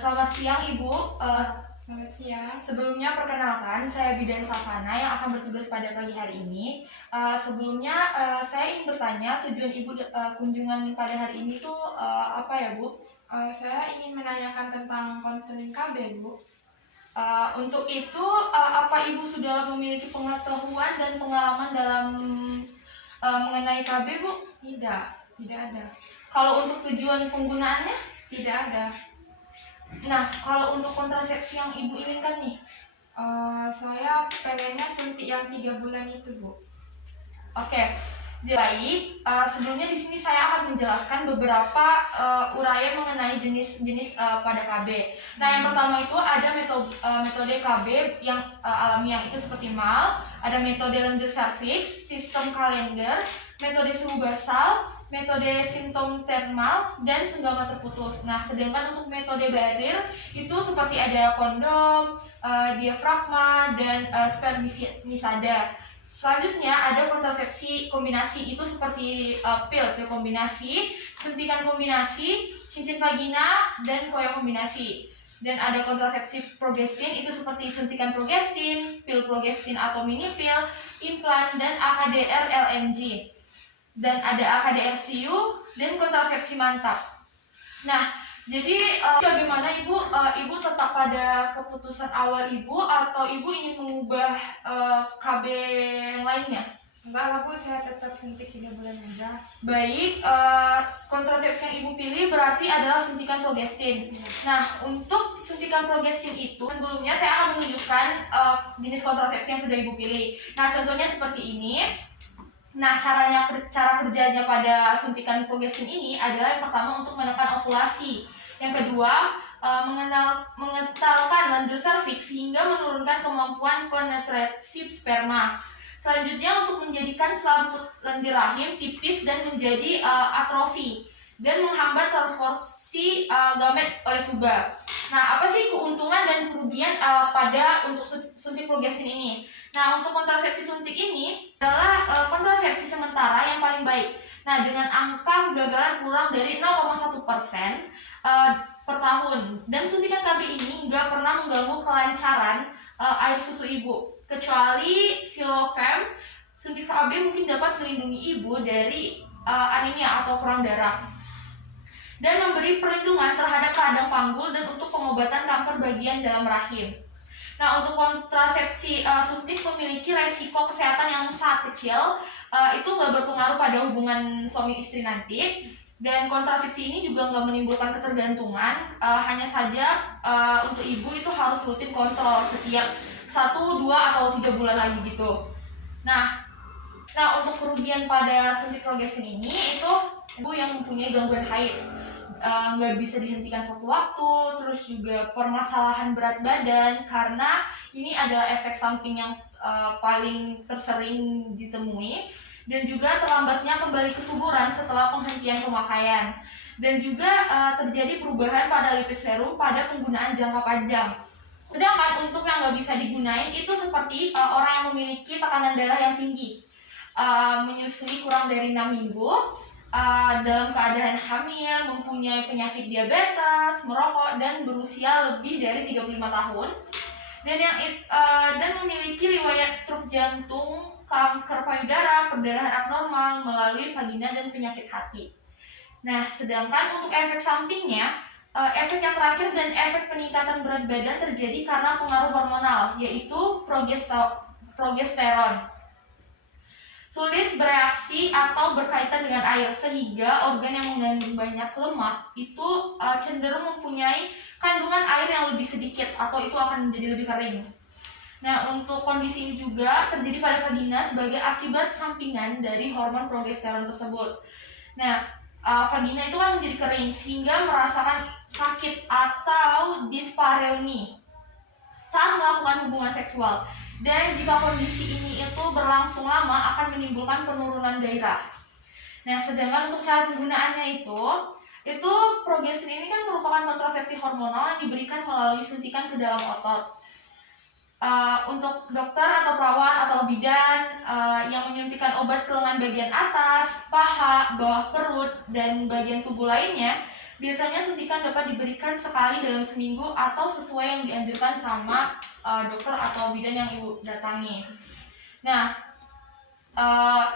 Selamat siang Ibu. Selamat siang. Sebelumnya perkenalkan, saya Bidan Savana yang akan bertugas pada pagi hari ini. Sebelumnya saya ingin bertanya tujuan Ibu kunjungan pada hari ini tuh apa ya Bu? Saya ingin menanyakan tentang konseling KB, Bu. Untuk itu apa Ibu sudah memiliki pengetahuan dan pengalaman dalam mengenai KB Bu? Tidak ada. Kalau untuk tujuan penggunaannya? Tidak ada. Nah, kalau untuk kontrasepsi yang Ibu inginkan nih? Saya pengennya suntik yang 3 bulan itu, Bu. Oke, baik. Sebelumnya di sini saya akan menjelaskan beberapa uraian mengenai jenis-jenis pada KB. Nah, yang pertama itu ada metode KB yang alamiah itu seperti MAL, ada metode lendir cervix, sistem kalender, metode suhu basal, metode simptom termal, dan senggama terputus. Nah, sedangkan untuk metode barir itu seperti ada kondom, diafragma, dan spermicida. Selanjutnya ada kontrasepsi kombinasi, itu seperti pil kombinasi, suntikan kombinasi, cincin vagina, dan koyo kombinasi. Dan ada kontrasepsi progestin, itu seperti suntikan progestin, pil progestin atau mini pil, implan, dan AKDR LNG. Dan ada AKDR SIU dan kontrasepsi mantap. Nah, jadi bagaimana Ibu? Ibu tetap pada keputusan awal Ibu atau Ibu ingin mengubah KB yang lainnya? Enggak lah, Bu, saya tetap suntik 3 bulan aja. Baik, kontrasepsi yang Ibu pilih berarti adalah suntikan progestin. Nah, untuk suntikan progestin itu sebelumnya saya akan menunjukkan jenis kontrasepsi yang sudah Ibu pilih. Nah, contohnya seperti ini. Nah, cara kerjanya pada suntikan progestin ini adalah yang pertama untuk menekan ovulasi. Yang kedua, mengentalkan lendir serviks sehingga menurunkan kemampuan penetrasi sperma. Selanjutnya untuk menjadikan selaput lendir rahim tipis dan menjadi atrofi dan menghambat transformasi gamet oleh tuba. Nah, apa sih keuntungan dan kerugian pada untuk suntik progestin ini? Nah, untuk kontrasepsi suntik ini adalah kontrasepsi sementara yang paling baik. Nah, dengan angka kegagalan kurang dari 0,1% per tahun. Dan suntikan KB ini nggak pernah mengganggu kelancaran air susu ibu. Kecuali Silofem, suntik KB mungkin dapat melindungi ibu dari anemia atau kurang darah. Dan memberi perlindungan terhadap radang panggul dan untuk pengobatan kanker bagian dalam rahim. Nah, untuk kontrasepsi suntik memiliki resiko kesehatan yang sangat kecil, itu nggak berpengaruh pada hubungan suami istri nanti. Dan kontrasepsi ini juga nggak menimbulkan ketergantungan, hanya saja untuk ibu itu harus rutin kontrol setiap 1, 2, atau 3 bulan lagi gitu. Nah untuk kerugian pada suntik progestin ini itu ibu yang mempunyai gangguan haid nggak bisa dihentikan suatu waktu, terus juga permasalahan berat badan karena ini adalah efek samping yang paling tersering ditemui, dan juga terlambatnya kembali kesuburan setelah penghentian pemakaian, dan juga terjadi perubahan pada lipid serum pada penggunaan jangka panjang. Sedangkan untuk yang nggak bisa digunain itu seperti orang yang memiliki tekanan darah yang tinggi, menyusui kurang dari 6 minggu, dalam keadaan hamil, mempunyai penyakit diabetes, merokok, dan berusia lebih dari 35 tahun, dan memiliki riwayat stroke jantung, kanker payudara, perdarahan abnormal melalui vagina, dan penyakit hati. Nah, sedangkan untuk efek sampingnya, efek yang terakhir dan efek peningkatan berat badan terjadi karena pengaruh hormonal, yaitu progesteron. Sulit bereaksi atau berkaitan dengan air, sehingga organ yang mengandung banyak lemak itu cenderung mempunyai kandungan air yang lebih sedikit atau itu akan menjadi lebih kering. Nah, untuk kondisi ini juga terjadi pada vagina sebagai akibat sampingan dari hormon progesteron tersebut. Nah, vagina itu kan menjadi kering sehingga merasakan sakit atau dispareunia saat melakukan hubungan seksual. Dan jika kondisi ini itu berlangsung lama akan menimbulkan penurunan gairah. Nah, sedangkan untuk cara penggunaannya itu progestin ini kan merupakan kontrasepsi hormonal yang diberikan melalui suntikan ke dalam otot. Untuk dokter atau perawat atau bidan yang menyuntikkan obat ke lengan bagian atas, paha, bawah perut, dan bagian tubuh lainnya, Biasanya suntikan dapat diberikan sekali dalam seminggu atau sesuai yang dianjurkan sama dokter atau bidan yang ibu datangi. Nah,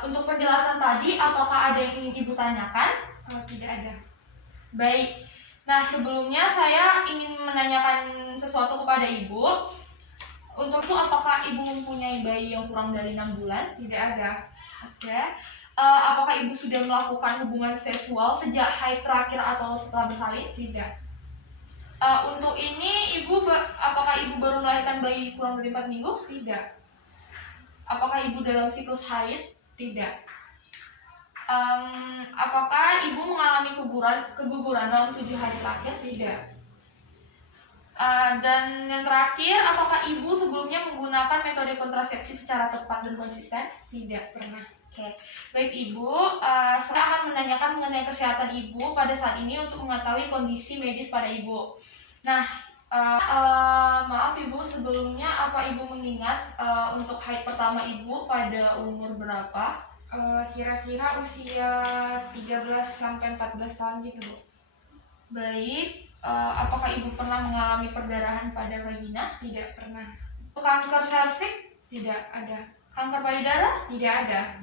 untuk penjelasan tadi, apakah ada yang ingin ibu tanyakan? Tidak ada. Baik. Nah, sebelumnya saya ingin menanyakan sesuatu kepada ibu. Untuk itu, apakah ibu mempunyai bayi yang kurang dari 6 bulan? Tidak ada. Oke. Apakah ibu sudah melakukan hubungan seksual sejak haid terakhir atau setelah bersalin? Tidak. Untuk ini, apakah ibu baru melahirkan bayi kurang dari 4 minggu? Tidak. Apakah ibu dalam siklus haid? Tidak. Apakah ibu mengalami keguguran dalam 7 hari terakhir? Tidak. Dan yang terakhir, apakah ibu sebelumnya menggunakan metode kontrasepsi secara tepat dan konsisten? Tidak pernah. Oke, baik ibu, saya akan menanyakan mengenai kesehatan ibu pada saat ini untuk mengetahui kondisi medis pada ibu. Nah, maaf ibu, sebelumnya apa ibu mengingat untuk haid pertama ibu pada umur berapa? Kira-kira usia 13 sampai 14 tahun gitu, Bu. Baik, apakah ibu pernah mengalami perdarahan pada vagina? Tidak pernah. Kanker serviks? Tidak ada. Kanker payudara? Tidak ada.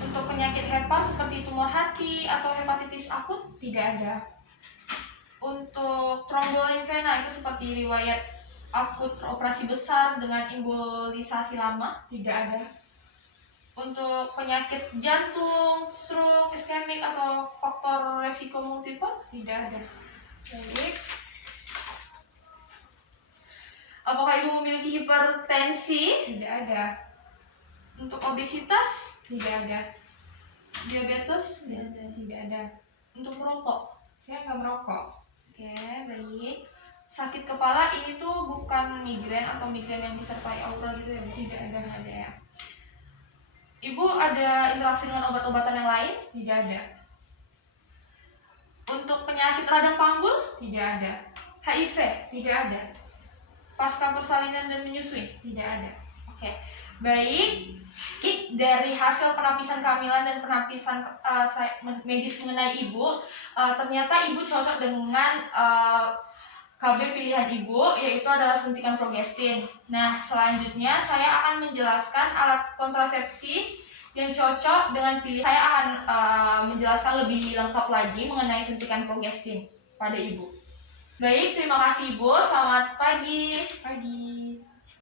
Untuk penyakit hepar seperti tumor hati atau hepatitis akut? Tidak ada. Untuk trombolimfena itu seperti riwayat akut operasi besar dengan embolisasi lama? Tidak ada. Untuk penyakit jantung, stroke, iskemik atau faktor resiko multiple? Tidak ada. Baik. Apakah ibu memiliki hipertensi? Tidak ada. Untuk obesitas? Tidak ada. Diabetes? Tidak ada. Untuk merokok? Saya nggak merokok. Oke, baik. Sakit kepala ini tuh bukan migrain atau migrain yang disertai aura gitu ya? Bu? Tidak ada. Ada ya. Ibu ada interaksi dengan obat-obatan yang lain? Tidak ada. Untuk penyakit radang panggul? Tidak ada. HIV? Tidak ada. Pasca persalinan dan menyusui? Tidak ada. Oke, baik. Dari hasil penapisan kehamilan dan penapisan medis mengenai ibu, ternyata ibu cocok dengan KB pilihan ibu, yaitu adalah suntikan progestin. Nah, selanjutnya saya akan menjelaskan alat kontrasepsi yang cocok dengan pilihan. Saya akan menjelaskan lebih lengkap lagi mengenai suntikan progestin pada ibu. Baik, terima kasih ibu. Selamat pagi. Pagi.